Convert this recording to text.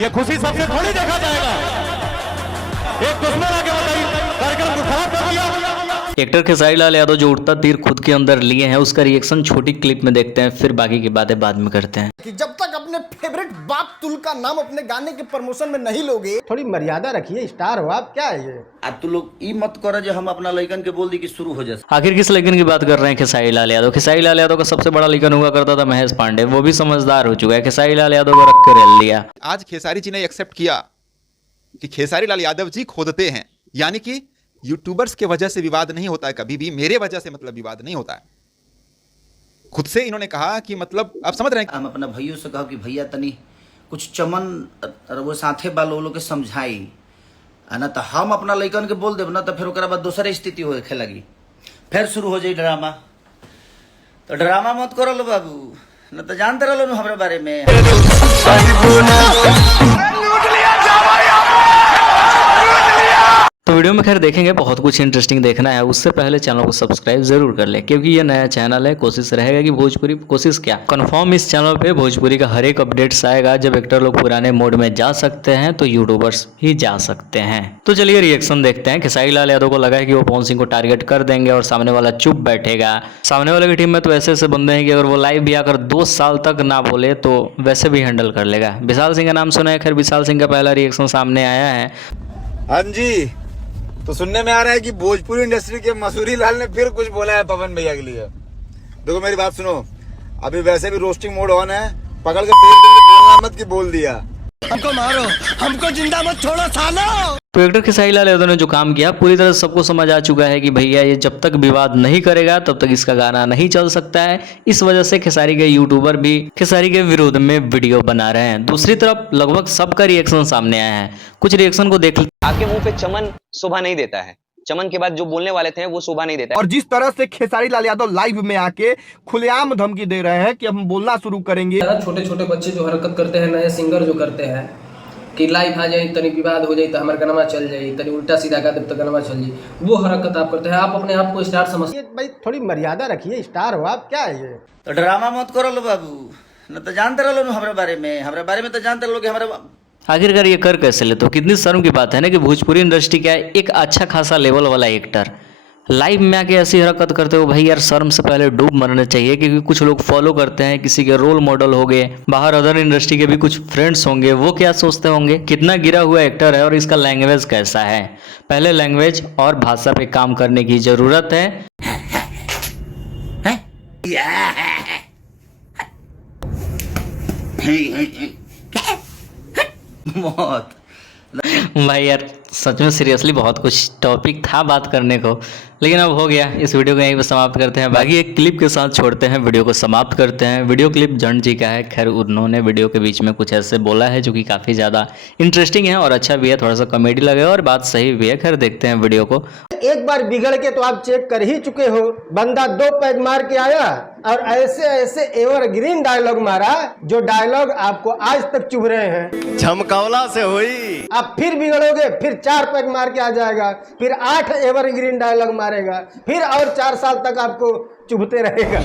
ये खुशी सबसे थोड़ी देखा जाएगा। एक दुश्मन आके बताइए कार्यक्रम को खराब कर दिया। एक्टर खेसारी लाल यादव जो उड़ता तीर खुद के अंदर लिए हैं, उसका रिएक्शन छोटी क्लिप में देखते हैं, फिर बाकी की बातें बाद में करते हैं। कि जब तक अपने फेवरेट बाप तुल का नाम अपने गाने के प्रमोशन में नहीं लोगे, थोड़ी मर्यादा रखिए, स्टार हो आप। क्या है ये? अब तू लोग ई मत करो जो हम अपना लइकन के बोल दी कि शुरू हो जाए। आखिर किस लेकिन की बात कर रहे हैं खेसारी लाल यादव? खेसारी लाल यादव का सबसे बड़ा लेकिन हुआ करता था महेश पांडे, वो भी समझदार हो चुका है। खेसारी लाल यादव को रख कर रेल लिया। आज खेसारी जी ने एक्सेप्ट किया कि खेसारी लाल यादव जी खोदते हैं, यानी कि यूट्यूबर्स के वजह से विवाद नहीं होता है कभी भी, मेरे वजह से मतलब विवाद नहीं होता है। खुद से इन्होंने कहा कि मतलब आप समझ रहे हैं। हम अपना भैयों से कहो कि भैया तनी कुछ चमन वो साथे बालो लोग के समझाई, ना तो हम अपना लइकन के बोल देब ना तो फिर ओकरा बाद दूसरे स्थिति होखे लगी, फिर शुरू हो जाए ड्रामा। तो ड्रामा मत करो लो बाबू, ना तो जानते रहो लो हमारे बारे में। तो वीडियो में खैर देखेंगे, बहुत कुछ इंटरेस्टिंग देखना है। उससे पहले चैनल को सब्सक्राइब जरूर कर ले, क्योंकि ये नया चैनल है। कोशिश रहेगा कि भोजपुरी, कोशिश क्या कंफर्म, इस चैनल पे भोजपुरी का हर एक अपडेट्स आएगा। जब एक्टर लोग पुराने मोड में जा सकते हैं तो यूट्यूबर्स ही जा सकते हैं। तो चलिए रिएक्शन देखते हैं। खेसारी लाल यादव को लगा है कि वो पवन सिंह को टारगेट कर देंगे और सामने वाला चुप बैठेगा। सामने वाले की टीम में तो ऐसे ऐसे बंदे हैं कि अगर वो लाइव भी आकर 2 साल तक ना बोले तो वैसे भी हैंडल कर लेगा। विशाल सिंह का नाम सुना है। खैर विशाल सिंह का पहला रिएक्शन सामने आया है। हाँ जी, तो सुनने में आ रहा है कि भोजपुरी इंडस्ट्री के मसूरी लाल ने फिर कुछ बोला है पवन भैया के लिए। देखो मेरी बात सुनो, अभी वैसे भी रोस्टिंग मोड ऑन है, पकड़ के बोलना मत कि बोल दिया। हमको मारो, हमको जिंदा मत छोड़ो सालो। तो एक्टर खेसारी लाल यादव ने जो काम किया पूरी तरह से सबको समझ आ चुका है कि भैया ये जब तक विवाद नहीं करेगा तब तक इसका गाना नहीं चल सकता है। इस वजह से खेसारी के यूट्यूबर भी खेसारी के विरोध में वीडियो बना रहे हैं। दूसरी तरफ लगभग सबका रिएक्शन सामने आया है। कुछ रिएक्शन को देख आपके मुंह पे चमन शोभा नहीं देता है। चमन के बाद जो बोलने वाले थे वो शोभा नहीं देता है। और जिस तरह से खेसारी लाल यादव लाइव में आके खुलेआम धमकी दे रहे हैं कि हम बोलना शुरू करेंगे। छोटे छोटे बच्चे जो हरकत करते हैं, नए सिंगर जो करते हैं कि लाइव आ जाए तनी विवाद हो जाए तो हमारे गाना चल जाए, तनी उल्टा सीधा का तो गाना चल जाए, वो हरकत आप करते हैं। आप अपने आप को स्टार समझते भाई, थोड़ी मर्यादा रखिए, स्टार हो आप। क्या है ये? तो ड्रामा मत करो लो बाबू, ना तो जानते रहो लो हमारे बारे में तो जानते रहो कि हमारे। आखिरकार ये कर कैसे ले? तो कितनी शर्म की बात है ना कि भोजपुरी इंडस्ट्री क्या है, एक अच्छा खासा लेवल वाला एक्टर लाइव में आके ऐसी हरकत करते हो। भाई यार शर्म से पहले डूब मरना चाहिए, क्योंकि कुछ लोग फॉलो करते हैं, किसी के रोल मॉडल हो गए, बाहर अदर इंडस्ट्री के भी कुछ फ्रेंड्स होंगे, वो क्या सोचते होंगे कितना गिरा हुआ एक्टर है और इसका लैंग्वेज कैसा है। पहले लैंग्वेज और भाषा पे काम करने की जरूरत है। मौत भाई यार सच में सीरियसली बहुत कुछ टॉपिक था बात करने को, लेकिन अब हो गया। इस वीडियो को यहीं पे समाप्त करते हैं। बाकी एक क्लिप के साथ छोड़ते हैं, वीडियो को समाप्त करते हैं। वीडियो क्लिप जंड जी का है। खैर उन्होंने वीडियो के बीच में कुछ ऐसे बोला है जो कि काफ़ी ज़्यादा इंटरेस्टिंग है और अच्छा भी है, थोड़ा सा कॉमेडी लगे और बात सही भी है। खैर देखते हैं वीडियो को। एक बार बिगड़ के तो आप चेक कर ही चुके हो। बंदा 2 पैग मार के आया और ऐसे ऐसे एवरग्रीन डायलॉग मारा जो डायलॉग आपको आज तक चुभ रहे हैं। झमकावला से हुई, आप फिर बिगड़ोगे, फिर 4 पैग मार के आ जाएगा, फिर 8 एवरग्रीन डायलॉग मारेगा, फिर और 4 साल तक आपको चुभते रहेगा।